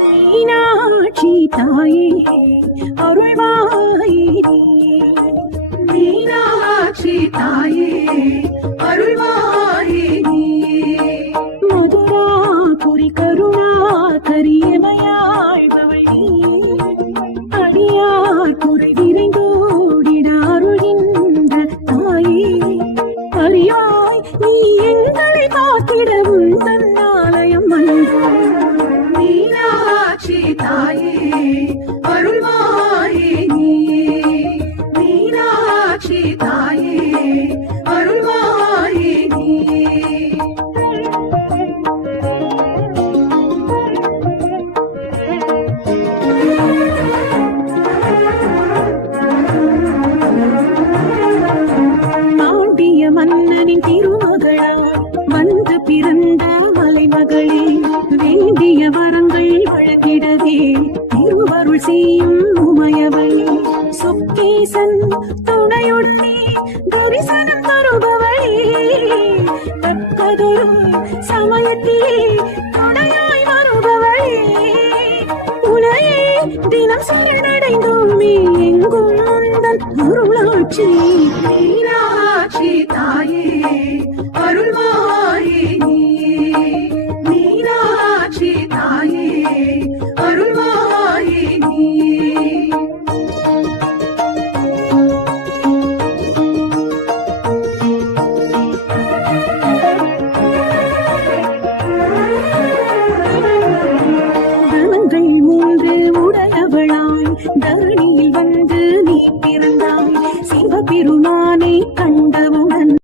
மீனாட்சி தாயே அருள்வாயே, மீனாட்சி தாயே அருள்வாயே, மதுராபுரி கருணா கரியமையாழ்பவள், அடியார் குறை விரைந்தோடிட அருள்கின்ற தாயே, அறியாய் நீ எங்களை காத்திடவும் தன்னாலயம் வந்தாய். மீனாட்சி தாயே அருள்வாயே, மீனாட்சி தாயே அருள்வாயே. பாண்டிய மன்னனின் திருமகளாய் வந்து பிறந்த மலைமகளே, வேண்டிய வரங்கள் வழங்கிடவே திருவருள் செய்யும் உமையவளே, சொக்கேசன் துணையுடனே தரிசனம் தருபவளே, தக்கதொரு சமயத்திலே துணையாய் வருபவளே, உனையே தினம் சரணடைந்தோமே எங்கும் முந்தன் அருளாட்சி. மீனாட்சி தாயே அருள்வாயே, மீனாட்சி தாயே அருள்வாயே. தனங்கள் மூன்று உடையவளாய் தரணியில் வந்து நீ பிறந்தாய், சிவபெருமானை கண்டவுடன்